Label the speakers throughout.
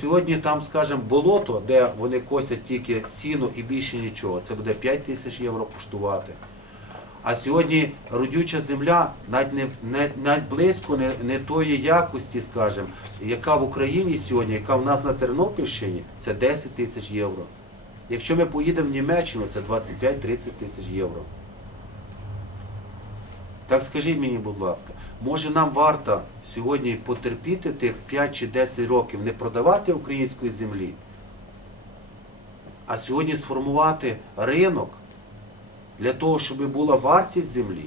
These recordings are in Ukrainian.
Speaker 1: Сьогодні там, скажімо, болото, де вони косять тільки сіно і більше нічого, це буде 5 тисяч євро коштувати. А сьогодні родюча земля навіть не, не навіть близько не, не тої якості, скажімо, яка в Україні сьогодні, яка в нас на Тернопільщині, це 10 тисяч євро. Якщо ми поїдемо в Німеччину, це 25-30 тисяч євро. Так скажіть мені, будь ласка, може нам варто сьогодні потерпіти тих 5 чи 10 років, не продавати української землі, а сьогодні сформувати ринок для того, щоб була вартість землі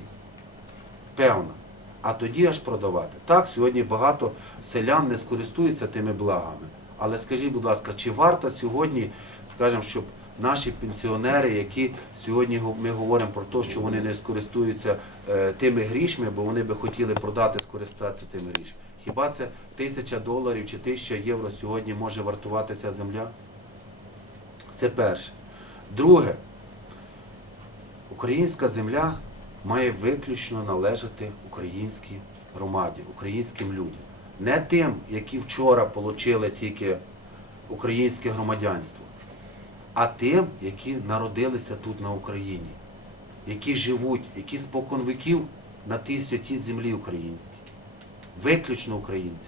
Speaker 1: певна, а тоді аж продавати. Так, сьогодні багато селян не скористуються тими благами. Але скажіть, будь ласка, чи варто сьогодні, скажімо, щоб наші пенсіонери, які сьогодні ми говоримо про те, що вони не скористуються е, тими грішми, бо вони би хотіли продати, скористатися тими грішми. Хіба це тисяча доларів чи тисяча євро сьогодні може вартувати ця земля? Це перше. Друге, українська земля має виключно належати українській громаді, українським людям. Не тим, які вчора отримали тільки українське громадянство, а тим, які народилися тут на Україні, які живуть, які спокон віків на тій святій землі українській. Виключно українці.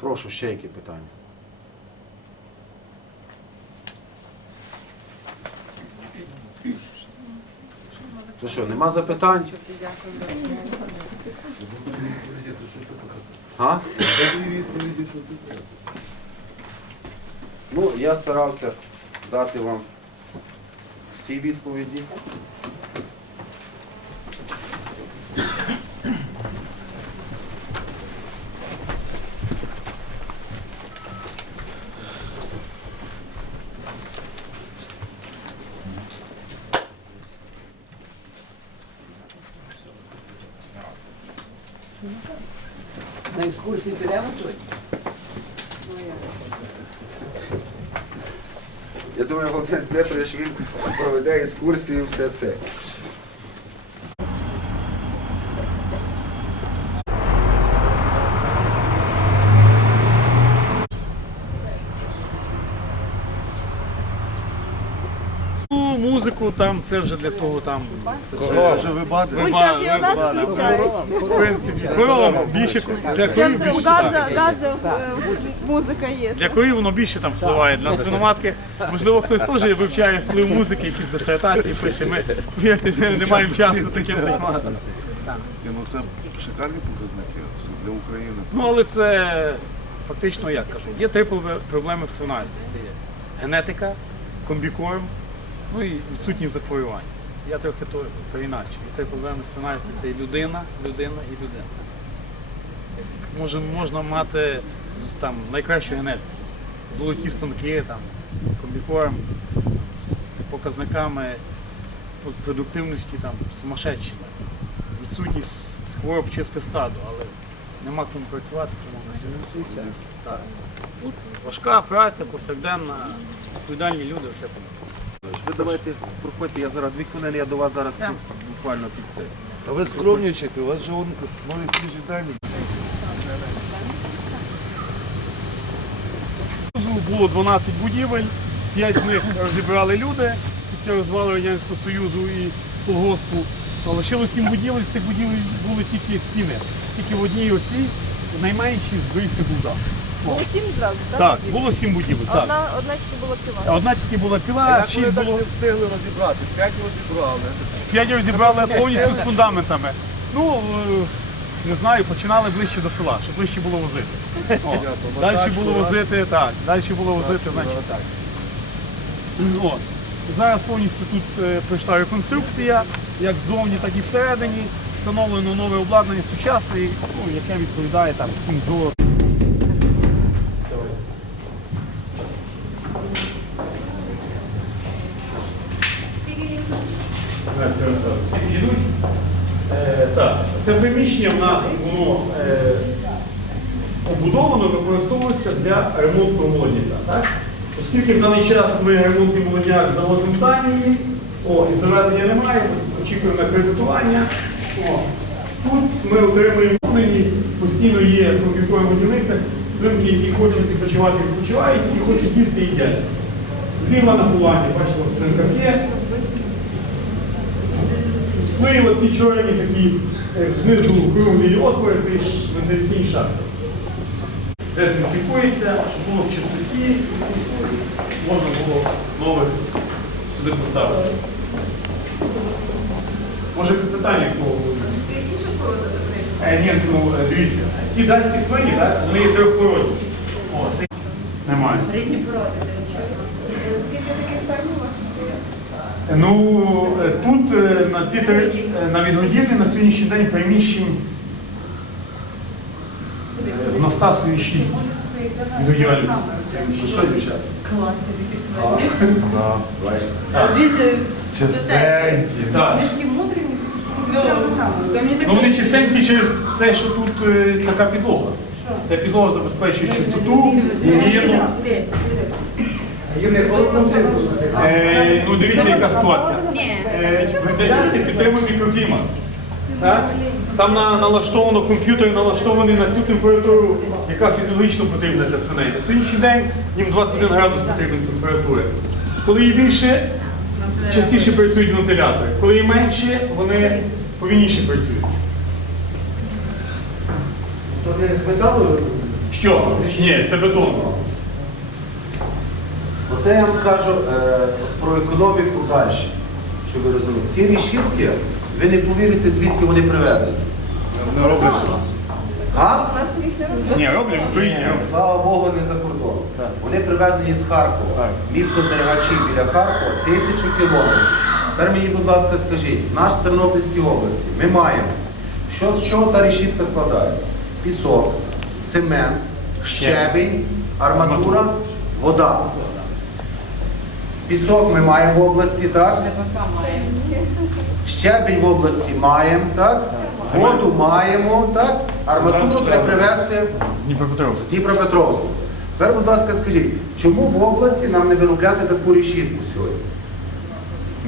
Speaker 1: Прошу, ще які питання. То що, нема запитань? А? Ну, я старався дати вам всі відповіді.
Speaker 2: На екскурсію підемо сьогодні?
Speaker 1: Я думаю, Володимир Петрович він проведе екскурсію все це.
Speaker 3: Ну, музику там це вже для того там.
Speaker 4: Вже вибати.
Speaker 3: Ультрафіолет
Speaker 5: включають.
Speaker 3: В принципі, кого більше для кої більше
Speaker 5: Газа,
Speaker 3: так.
Speaker 5: газа, е, музика є.
Speaker 3: Для кої воно більше там впливає. Для свиноматки, можливо, хтось теж вивчає вплив музики, якісь дисертації пише. Ми повірте, не маємо часу таким займатися.
Speaker 4: Ні, Ну це шикарні показники для України.
Speaker 3: Ну але це фактично як кажу, є три пробле- проблеми в свинарстві. Це є генетика, комбікорм, ну і відсутність захворювань. Я трохи то, то інакше. І три проблеми в це і людина, людина і людина. Може, можна мати там найкращу генетику. Золоті станки, там, комбікорм з показниками продуктивності там, сумасшедшими. Відсутність хвороб чисте стадо, але нема кому працювати, тому так. Важка праця, повсякденна, відповідальні люди, все там.
Speaker 1: Ви давайте проходьте, я зараз дві хвилини, я до вас зараз під- буквально під це.
Speaker 4: А ви скромнічите, у вас же он нові свіжі дані.
Speaker 3: Було 12 будівель, 5 з них розібрали люди після розвалу Радянського Союзу і колгоспу. Лишилось 7 будівель, з тих будівель були тільки стіни. Тільки в одній оцій найменшій збився був дах.
Speaker 5: Було сім зразу, так?
Speaker 3: Так, було 7 будівель. Так.
Speaker 5: Одна, одна тільки була ціла.
Speaker 3: Одна тільки була ціла, 6 було.
Speaker 4: встигли розібрати? П'ять розібрали.
Speaker 3: П'ять розібрали повністю з фундаментами. Ну, е, не знаю, починали ближче до села, щоб ближче було возити. О, далі було возити, так, далі було возити, значить так. От. Зараз повністю тут е, пройшла реконструкція, як ззовні, так і всередині. Встановлено нове обладнання сучасне, ну, яке відповідає там всім зору. Всі їдуть. Е, так, це приміщення в нас воно е, побудовано, використовується для ремонту молодняка. Так? Оскільки в даний час ми ремонтний молодняк завозимо в Данії, о, і завезення немає, очікуємо на кредитування. О, Тут ми отримуємо постійно є комбікова одиниця, свинки, які хочуть відпочивати, відпочивають, які хочуть їсти, їдять. Зліва на полані, бачимо, свинка п'є. І от ті чорні такі е, знизу круглі отвори, це вентиляційні шахти. Дезінфікується, щоб було в чистоті, можна було нових сюди поставити. Може питання кого? буде?
Speaker 5: Інша порода, наприклад.
Speaker 3: Ні, ну е, дивіться, ті датські свині, так, вони є трьохпородні. Немає.
Speaker 5: Різні породи. Скільки таких ферм у вас є?
Speaker 3: Ну, е, тут е, на ці три, е, на відгодівлі на сьогоднішній день приміщень в Настасові 6 індивідуальних.
Speaker 1: Ну що, дівчата?
Speaker 4: Чистенькі.
Speaker 3: Так.
Speaker 5: Мішки
Speaker 3: Ну, вони чистенькі через те, що тут така підлога. Ця підлога забезпечує чистоту. Ну, е, ну, дивіться, яка ситуація. Е, Вентиляція підтримує мікроклімат. Так? Там на, налаштовано комп'ютер налаштований на цю температуру, яка фізіологічно потрібна для свиней. На сьогоднішній день їм 21 градус потрібна температура. Коли її більше, частіше працюють вентилятори. Коли її менше, вони повільніше працюють.
Speaker 2: То не з металу?
Speaker 3: Що? Ні, це бетон.
Speaker 1: Оце я вам скажу е, про економіку далі, щоб ви розуміли. Ці решітки, ви не повірите, звідки вони привезені.
Speaker 4: Не роблять у нас.
Speaker 1: А?
Speaker 5: У нас їх не розуміє.
Speaker 3: Ні, роблять в Україні.
Speaker 1: Слава Богу, не за кордоном.
Speaker 3: Так.
Speaker 1: Вони привезені з Харкова.
Speaker 3: Так.
Speaker 1: Місто Дергачі біля Харкова тисячу кілометрів. Тепер мені, будь ласка, скажіть, в нас в Тернопільській області ми маємо, що, з чого та решітка складається? Пісок, цемент, щебень, арматура, вода. Пісок ми маємо в області, так? Щебень в області маємо, так? Воду маємо, так? Арматуру треба привезти з Дніпропетровська. Тепер, будь ласка, скажіть, чому в області нам не виробляти таку решітку сьогодні?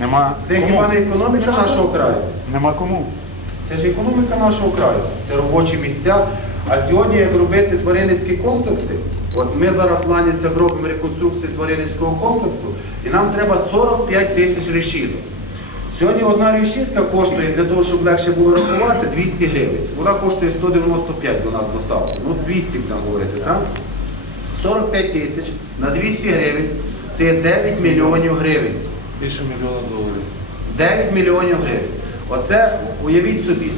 Speaker 3: Нема
Speaker 1: Це
Speaker 3: кому.
Speaker 1: хіба не економіка нашого краю?
Speaker 3: Нема кому.
Speaker 1: Це ж економіка нашого краю, це робочі місця. А сьогодні, як робити тваринницькі комплекси, от ми зараз ланяться робимо реконструкцію тваринницького комплексу, і нам треба 45 тисяч решіток. Сьогодні одна решітка коштує для того, щоб легше було рахувати, 200 гривень. Вона коштує 195 до нас доставки. Ну 200 будемо говорити, так? 45 тисяч на 200 гривень це 9 мільйонів гривень.
Speaker 4: Більше мільйона доларів.
Speaker 1: 9 мільйонів гривень. Оце уявіть собі.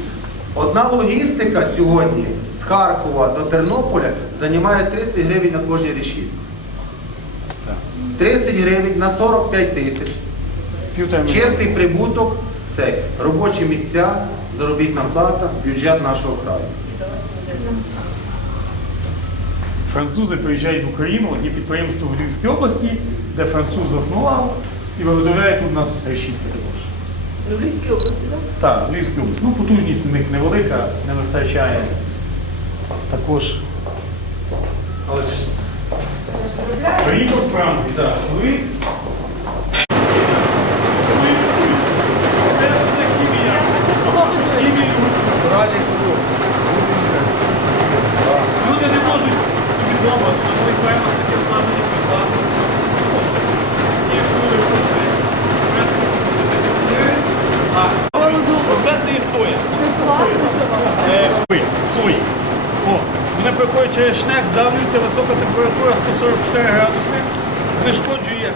Speaker 1: Одна логістика сьогодні з Харкова до Тернополя займає 30 гривень на кожній решітці. 30 гривень на 45 тисяч. Чистий прибуток це робочі місця, заробітна плата, бюджет нашого краю.
Speaker 3: Французи приїжджають в Україну, є підприємство в Львівській області, де француз заснував і виготовляє тут у нас решітки
Speaker 5: В Львівській області, так?
Speaker 3: Так, Львівській області. Ну, потужність у них невелика, не вистачає також. Але ж приїхав з Франції, так. Чоловік, це це хімія. Хімію. Люди не можуть собі вдома, на своїх фермах таке обладнання придбати. Є ж люди купують. А, оце це і соя. Е, ой, Сої. О, вони проходять через шнек, здавлюється висока температура 144 градуси, знешкоджує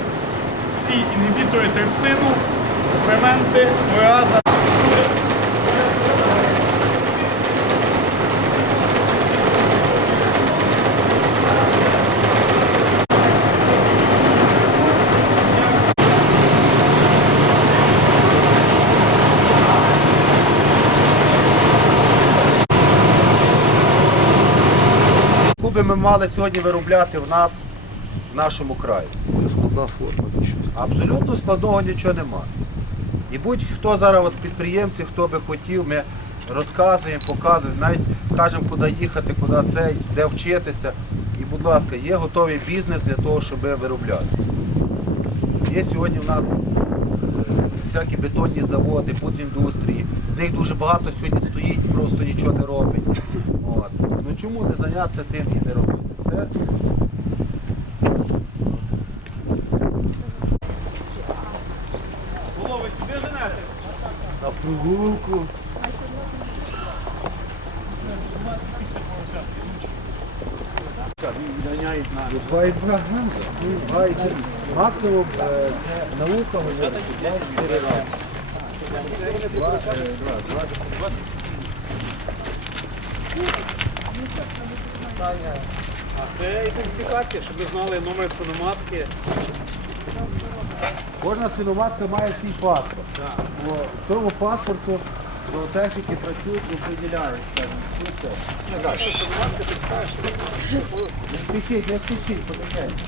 Speaker 3: всі інгібітори трипсину, ферменти, ураза.
Speaker 1: Ми мали сьогодні виробляти в нас, в нашому краї.
Speaker 4: Не складна форма нічого.
Speaker 1: Абсолютно складного нічого немає. І будь-хто зараз от з підприємців, хто би хотів, ми розказуємо, показуємо, навіть кажемо, куди їхати, куди цей, де вчитися. І, будь ласка, є готовий бізнес для того, щоб виробляти. Є сьогодні в нас е, всякі бетонні заводи, будіндустрії. З них дуже багато сьогодні стоїть, просто нічого не робить. Ну чому не зайнятися тим і не робити? Це
Speaker 3: Голови сюди женете.
Speaker 1: на прогулку.
Speaker 3: Відганяють
Speaker 1: Два і два гранди. Максимум е, це наука говорить, що два і чотири рази. Два, е, два, два.
Speaker 3: А це ідентифікація, щоб ви знали номер свиноматки.
Speaker 1: Кожна свиноматка має свій паспорт. По цьому паспорту зоотехніки працюють і определяють. скажімо, що це. Не спішіть, не спішіть, потихеньку.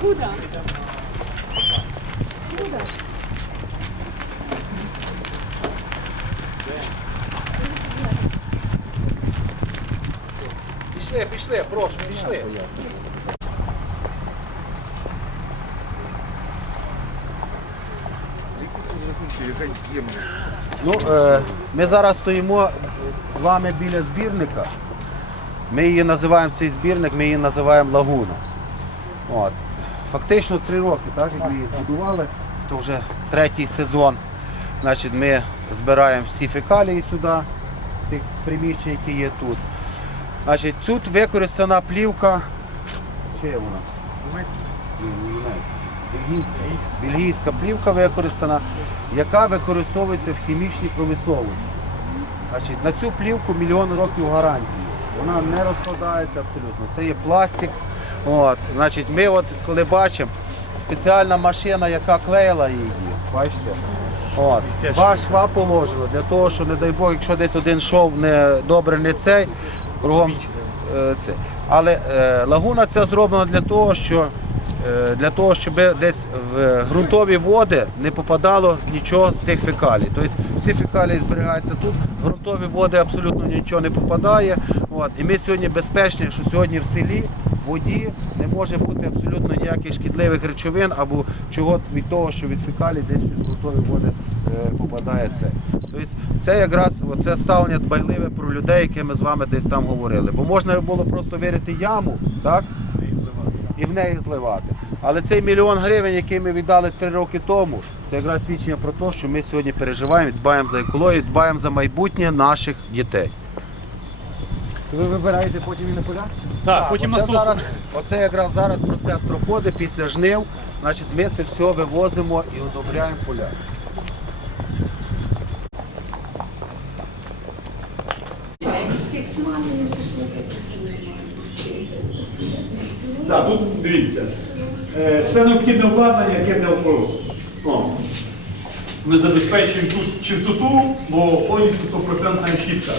Speaker 1: Пішли, пішли, прошу, пішли. Ну, е, ми зараз стоїмо з вами біля збірника. Ми її називаємо цей збірник, ми її називаємо Лагуна. От. Фактично три роки, так, як ми її будували, то вже третій сезон. Значить, ми збираємо всі фекалії сюди, з тих приміщень, які є тут. Значить, тут використана плівка. Чи є вона? Ні, не німецька. Бельгійська. Бельгійська плівка використана, яка використовується в хімічній промисловості. Значить, на цю плівку мільйон років гарантії. Вона не розкладається абсолютно. Це є пластик. От. Значить, ми от коли бачимо, спеціальна машина, яка клеїла її, бачите? От. Два шва положено для того, що, не дай Бог, якщо десь один шов не добре не цей, кругом е, це. Але е, лагуна ця зроблена для того, що е, для того, щоб десь в ґрунтові води не попадало нічого з тих фекалій. Тобто всі фекалії зберігаються тут, в ґрунтові води абсолютно нічого не попадає. От. І ми сьогодні безпечні, що сьогодні в селі в воді не може бути абсолютно ніяких шкідливих речовин або чого від того, що від фекалій десь в ґрунтові води попадає це. Тобто це якраз це ставлення дбайливе про людей, яке ми з вами десь там говорили. Бо можна було просто вирити яму, так? і в неї зливати. Але цей мільйон гривень, який ми віддали три роки тому, це якраз свідчення про те, що ми сьогодні переживаємо, дбаємо за екологію, дбаємо за майбутнє наших дітей.
Speaker 2: Ви вибираєте потім і на поля?
Speaker 3: Так, потім
Speaker 1: оце,
Speaker 3: насос.
Speaker 1: зараз, оце якраз зараз процес проходить після жнив. Значить, ми це все вивозимо і одобряємо поля.
Speaker 3: Так, тут дивіться. Е, Все необхідне обладнання, яке для. О. Ми забезпечуємо тут чистоту, бо повністю 100% решітка.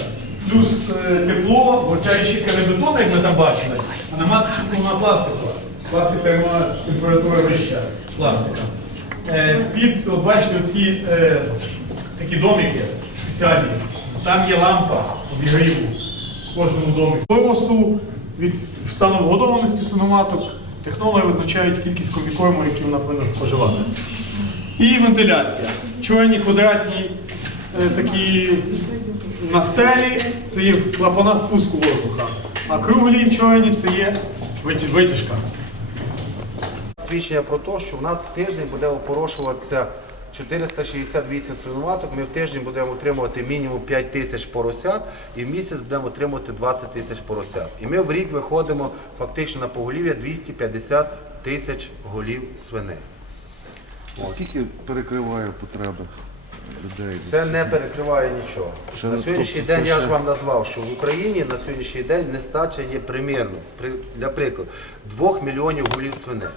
Speaker 3: Плюс е, тепло, бо ця решітка не бетонна, як ми там бачили, а нема вона пластикова. Пластика має температура вища пластика. Е, Під, бачите, оці такі домики спеціальні. Там є лампа обігріву кожному домі. Поросу від стану вгодованості свиноматок технологи визначають кількість комбікорму, який вона повинна споживати. І вентиляція. Чорні квадратні е, такі на стелі це є клапана впуску воздуха, а круглі чорні це є витяжка.
Speaker 1: Свідчення про те, що в нас тиждень буде опорошуватися 468 свиноматок. Ми в тиждень будемо отримувати мінімум 5 тисяч поросят і в місяць будемо отримувати 20 тисяч поросят. І ми в рік виходимо фактично на поголів'я 250 тисяч голів свиней.
Speaker 4: Це скільки перекриває потреби людей?
Speaker 1: Це не перекриває нічого.
Speaker 4: Ще
Speaker 1: на сьогоднішній
Speaker 4: тобто
Speaker 1: день я ж вам назвав, що в Україні на сьогоднішній день нестача є примірно, при- для прикладу, 2 мільйонів голів свиней.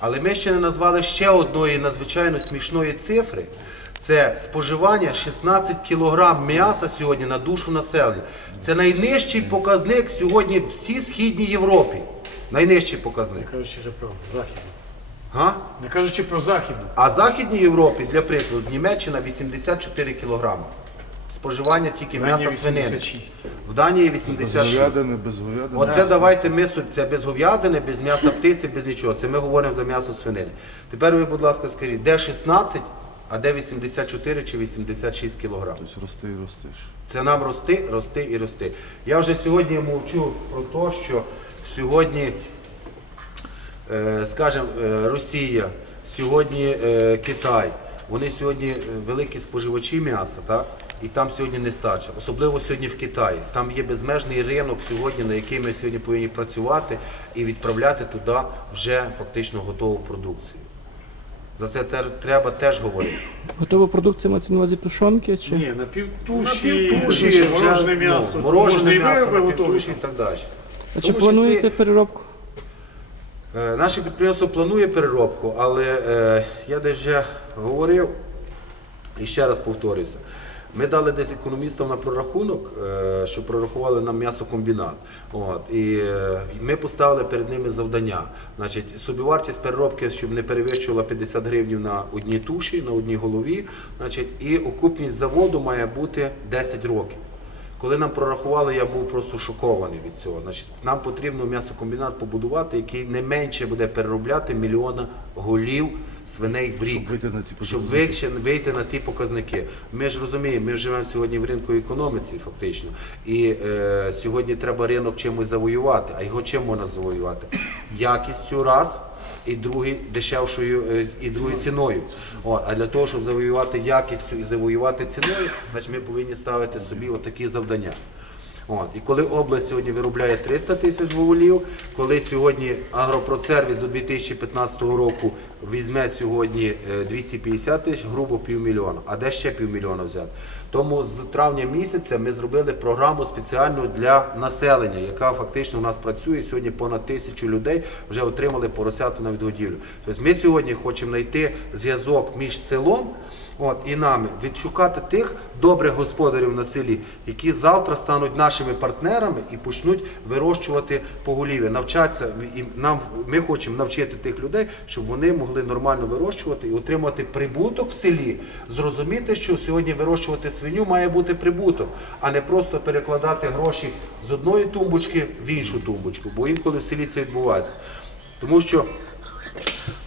Speaker 1: Але ми ще не назвали ще одної надзвичайно смішної цифри. Це споживання 16 кілограм м'яса сьогодні на душу населення. Це найнижчий показник сьогодні в всій східній Європі. Найнижчий показник.
Speaker 3: Не Кажучи вже про західну.
Speaker 1: Га?
Speaker 3: Не кажучи про західну.
Speaker 1: А Західній Європі, для прикладу, Німеччина 84 кілограми. Споживання тільки м'яса свинини.
Speaker 3: 86.
Speaker 1: В Данії
Speaker 4: Без
Speaker 1: 86.
Speaker 4: говядини, без говядини.
Speaker 1: Оце давайте ми суть- це без говядини, без м'яса птиці, без нічого. Це ми говоримо за м'ясо свинини. Тепер ви, будь ласка, скажіть, де 16, а де 84 чи 86 кілограм?
Speaker 4: Тобто рости і ростиш.
Speaker 1: Це нам рости, рости і рости. Я вже сьогодні мовчу про те, що сьогодні, е, скажімо, е, Росія, сьогодні е, Китай, вони сьогодні е, великі споживачі м'яса, так? І там сьогодні нестача, особливо сьогодні в Китаї. Там є безмежний ринок сьогодні, на який ми сьогодні повинні працювати і відправляти туди вже фактично готову продукцію. За це тер- треба теж говорити.
Speaker 6: Готова продукція мається на увазі тушонки чи
Speaker 3: Ні, напівтуші,
Speaker 1: Напівтуші, вже,
Speaker 3: морожене
Speaker 1: ну,
Speaker 3: м'ясо,
Speaker 1: морожене
Speaker 3: можна і
Speaker 1: м'ясо,
Speaker 3: вироби готові.
Speaker 1: напівтуші і так далі.
Speaker 6: а чи
Speaker 1: тому
Speaker 6: плануєте
Speaker 1: числі-
Speaker 6: переробку?
Speaker 1: Е, Наше підприємство планує переробку, але е, я десь вже говорив і ще раз повторюся. Ми дали десь економістам на прорахунок, е, що прорахували нам м'ясокомбінат. От, і е, ми поставили перед ними завдання. Значить, собівартість переробки, щоб не перевищувала 50 гривень на одній туші, на одній голові. Значить, і окупність заводу має бути 10 років. Коли нам прорахували, я був просто шокований від цього. Значить, нам потрібно м'ясокомбінат побудувати, який не менше буде переробляти мільйона голів свиней в рік.
Speaker 4: Щоб вийти на ці
Speaker 1: Щоб вийти на ті показники. Ми ж розуміємо, ми живемо сьогодні в ринку економіці, фактично. І е, сьогодні треба ринок чимось завоювати. А його чим можна завоювати? Якістю раз. І другий дешевшою е, і другою ціною. От, а для того, щоб завоювати якістю і завоювати ціною, значить ми повинні ставити собі отакі завдання. От. І коли область сьогодні виробляє 300 тисяч вуголів, коли сьогодні агропродсервіс до 2015 року візьме сьогодні е, 250 тисяч, грубо півмільйона. А де ще півмільйона взяти? Тому з травня місяця ми зробили програму спеціальну для населення, яка фактично у нас працює. Сьогодні понад тисячу людей вже отримали поросяту на відгодівлю. Тобто ми сьогодні хочемо знайти зв'язок між селом. От і нами відшукати тих добрих господарів на селі, які завтра стануть нашими партнерами і почнуть вирощувати поголів'я, навчатися. І нам ми хочемо навчити тих людей, щоб вони могли нормально вирощувати і отримати прибуток в селі. Зрозуміти, що сьогодні вирощувати свиню має бути прибуток, а не просто перекладати гроші з одної тумбочки в іншу тумбочку. Бо інколи в селі це відбувається. Тому що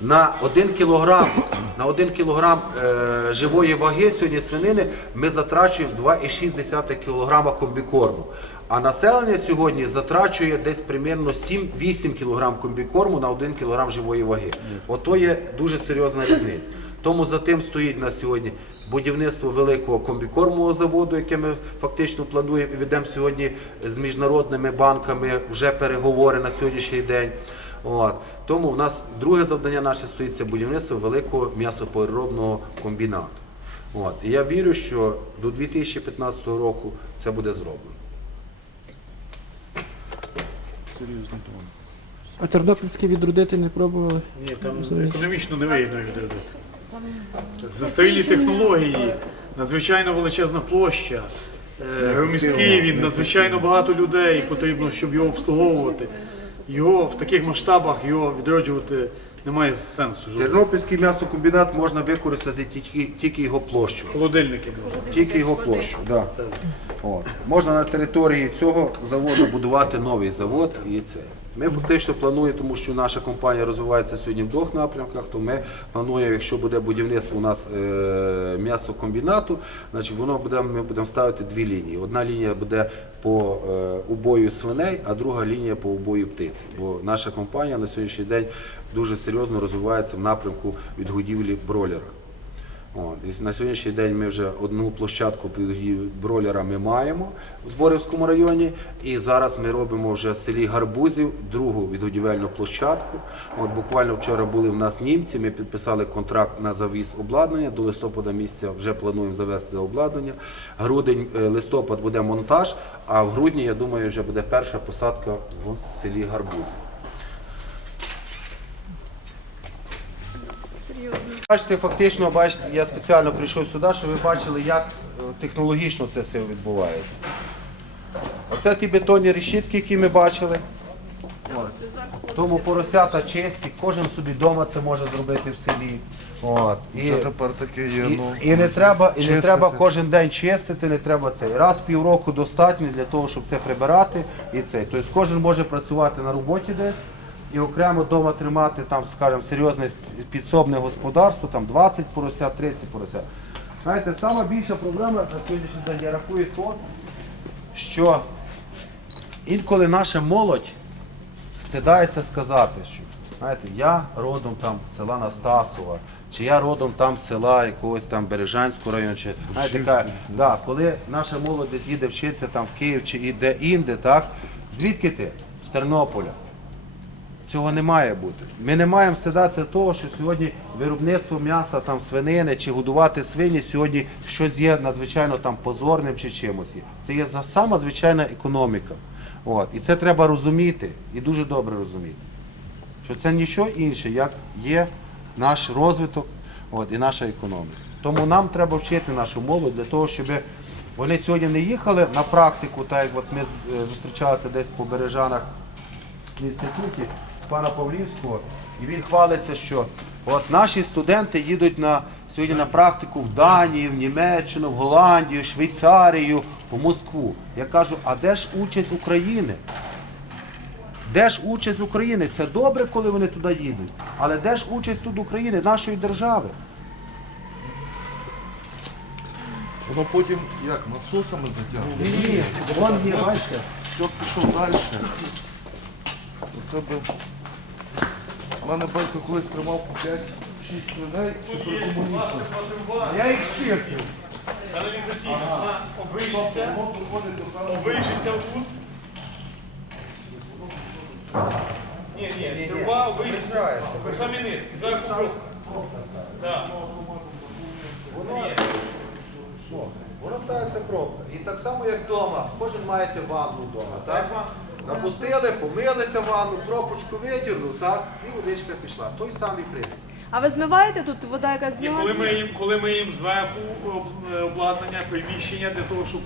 Speaker 1: на 1 кілограм, на 1 кілограм е, живої ваги сьогодні свинини ми затрачуємо 2,6 кілограма комбікорму. А населення сьогодні затрачує десь примерно 7-8 кілограм комбікорму на 1 кілограм живої ваги. Ото є дуже серйозна різниця. Тому за тим стоїть на сьогодні будівництво великого комбікормового заводу, яке ми фактично плануємо і ведемо сьогодні з міжнародними банками вже переговори на сьогоднішній день. От. Тому в нас друге завдання наше стоїть це будівництво великого м'ясопереробного комбінату. От. І я вірю, що до 2015 року це буде зроблено.
Speaker 6: А тернопільські відродити не пробували?
Speaker 3: Ні, там економічно не вигідно відрядити. Застарілі технології, надзвичайно величезна площа, е, громісткий він, надзвичайно багато людей потрібно, щоб його обслуговувати. Його в таких масштабах його відроджувати немає сенсу. жодного.
Speaker 1: Тернопільський м'ясокомбінат можна використати тільки, тільки його площу.
Speaker 3: Холодильники можна.
Speaker 1: Тільки його площу. Да. От. Можна на території цього заводу будувати новий завод і це. Ми фактично плануємо, тому що наша компанія розвивається сьогодні в двох напрямках, то ми плануємо, якщо буде будівництво у нас е, м'ясокомбінату, значить воно буде, ми будемо ставити дві лінії. Одна лінія буде по е, убою свиней, а друга лінія по убою птиці. Бо наша компанія на сьогоднішній день дуже серйозно розвивається в напрямку відгодівлі бройлера. От, і на сьогоднішній день ми вже одну площадку під бройлера ми маємо в Зборівському районі. І зараз ми робимо вже в селі Гарбузів другу відгодівельну площадку. От буквально вчора були в нас німці. Ми підписали контракт на завіз обладнання. До листопада місяця вже плануємо завести обладнання. Грудень, е, листопад буде монтаж, а в грудні, я думаю, вже буде перша посадка в селі Гарбузів. Бачите, фактично, бачите, я спеціально прийшов сюди, щоб ви бачили, як е, технологічно це все відбувається. Оце ті бетонні решітки, які ми бачили. От. Тому поросята чисті, кожен собі вдома це може зробити в селі. От. І,
Speaker 4: Це тепер таке є,
Speaker 1: і,
Speaker 4: ну.
Speaker 1: і не треба, і не
Speaker 4: чистити.
Speaker 1: треба кожен день чистити, не треба це. Раз в півроку достатньо для того, щоб це прибирати і це. Тобто кожен може працювати на роботі десь і окремо вдома тримати там, скажімо, серйозне підсобне господарство, там 20 поросят, 30 поросят. Знаєте, сама більша проблема на сьогоднішній день, я рахую то, що інколи наша молодь стидається сказати, що знаєте, я родом там села Настасова, чи я родом там села якогось там Бережанського району, чи знаєте, така, да, коли наша молодь їде вчитися там в Київ чи іде інде, так? Звідки ти? З Тернополя. Цього не має бути. Ми не маємо стидатися того, що сьогодні виробництво м'яса там свинини чи годувати свині сьогодні щось є надзвичайно там позорним чи чимось. Це є сама звичайна економіка. От. І це треба розуміти, і дуже добре розуміти. Що це нічого інше, як є наш розвиток от, і наша економіка. Тому нам треба вчити нашу молодь для того, щоб вони сьогодні не їхали на практику, так як от ми е, зустрічалися десь по бережанах в інституті пана Павлівського, і він хвалиться, що от наші студенти їдуть на сьогодні на практику в Данію, в Німеччину, в Голландію, Швейцарію, в Москву. Я кажу, а де ж участь України? Де ж участь України? Це добре, коли вони туди їдуть. Але де ж участь тут України, нашої держави?
Speaker 4: Воно потім як насосами затягує.
Speaker 1: Ні, вон є, бачите.
Speaker 4: Що пішов далі. Оце би. Мене батько колись тримав по 5-6 свиней, при комуністах.
Speaker 3: Я їх чистив. Каналізаційна, вона обрижиться, обрижиться тут. Ні, ні, труба обрижиться. Ви самі низькі, зверху пробка. Так.
Speaker 1: Воно ставиться пробка. І так само, як вдома, кожен маєте ванну вдома, так? Напустили, помилися в ванну, пробочку видірнув, так? І водичка пішла. Той самий принцип.
Speaker 5: А ви змиваєте тут вода, яка
Speaker 3: І коли ми
Speaker 5: змивається?
Speaker 3: їм, коли ми їм зверху об- е, обладнання, приміщення для того, щоб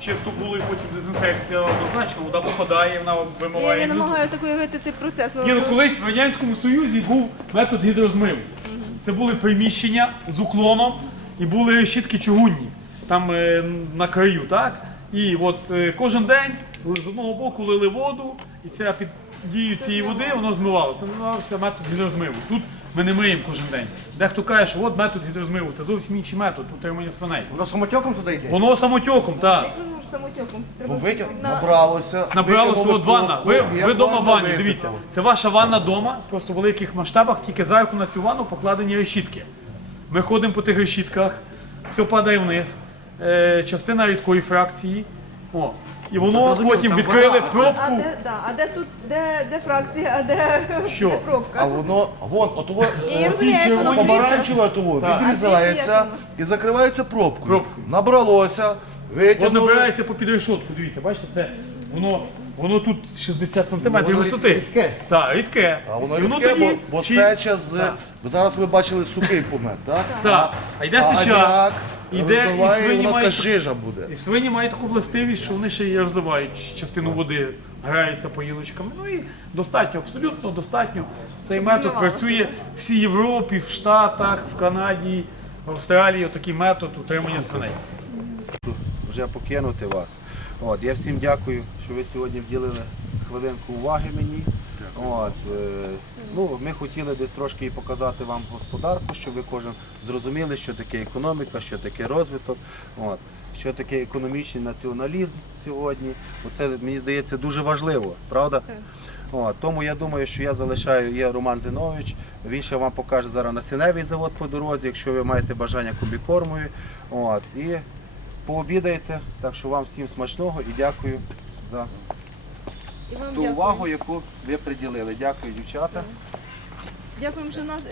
Speaker 3: чисто було і потім дезінфекція, однозначно вода попадає, вона
Speaker 5: Я,
Speaker 3: вимиває.
Speaker 5: я
Speaker 3: внизу.
Speaker 5: намагаюся так уявити цей процес. Ну,
Speaker 3: Ні, ну
Speaker 5: ну,
Speaker 3: колись в Радянському Союзі був метод гідрозмиву. Це були приміщення з уклоном і були решітки чугунні там е, на краю, так? І от е, кожен день з одного боку лили воду, і це під дією цієї води воно змивалося. Це називався метод гідрозмиву. Тут ми не миємо кожен день. Дехто каже, що от метод гідрозмиву, це зовсім інший метод утримання свиней.
Speaker 2: Воно самотеком туди йде?
Speaker 3: Воно самотьоком, так.
Speaker 5: можете самотеком?
Speaker 4: Бо витяг набралося.
Speaker 3: Набралося от ванна. Ви, ви вдома в ванні, дивіться. Це ваша ванна вдома, просто в великих масштабах, тільки зверху на цю ванну покладені решітки. Ми ходимо по тих решітках, все падає вниз, е, частина рідкої фракції. О. І воно
Speaker 2: зрозуміло,
Speaker 3: потім
Speaker 2: там
Speaker 3: відкрили
Speaker 2: вода.
Speaker 5: А
Speaker 3: пробку.
Speaker 5: де, да, а де тут, де, де фракція, а де,
Speaker 3: Що?
Speaker 5: де
Speaker 4: А воно, вон, отого
Speaker 5: я розумію, як воно звідси.
Speaker 4: помаранчеве того
Speaker 3: Так.
Speaker 4: відрізається і закривається пробкою.
Speaker 3: Пробкою.
Speaker 4: Набралося,
Speaker 3: От
Speaker 4: витягнули.
Speaker 3: набирається по підрешотку. Дивіться, бачите, це воно, воно тут 60 сантиметрів
Speaker 2: Воно
Speaker 3: висоти.
Speaker 2: рідке.
Speaker 3: Так, рідке.
Speaker 4: А воно
Speaker 3: І
Speaker 4: рідке, бо, бо
Speaker 3: чи-
Speaker 4: сеча з.
Speaker 3: Так.
Speaker 4: Зараз ви бачили сухий помет, так?
Speaker 3: Так. А йде
Speaker 4: А
Speaker 3: сеча.
Speaker 4: аміак
Speaker 3: Іде, і свині
Speaker 4: воно така
Speaker 3: мають
Speaker 4: жижа буде.
Speaker 3: І свині мають таку властивість, що вони ще й розливають частину води, граються поїлочками. Ну і достатньо, абсолютно достатньо. Цей метод працює в всій Європі, в Штатах, в Канаді, в Австралії. Такий метод утримання свиней.
Speaker 1: вже покинути вас. От, я всім дякую, що ви сьогодні вділили хвилинку уваги мені. От, е, ну, ми хотіли десь трошки і показати вам господарку, щоб ви кожен зрозуміли, що таке економіка, що таке розвиток, от, що таке економічний націоналізм сьогодні. Оце, мені здається, дуже важливо, правда? От, тому я думаю, що я залишаю, є Роман Зинович, він ще вам покаже зараз насінневий завод по дорозі, якщо ви маєте бажання комбікормові. От, і пообідаєте. Так що вам всім смачного і дякую за
Speaker 5: І вам
Speaker 1: ту
Speaker 5: дякую.
Speaker 1: увагу, яку ви приділили. Дякую, дівчата.
Speaker 5: Дякуємо, що в нас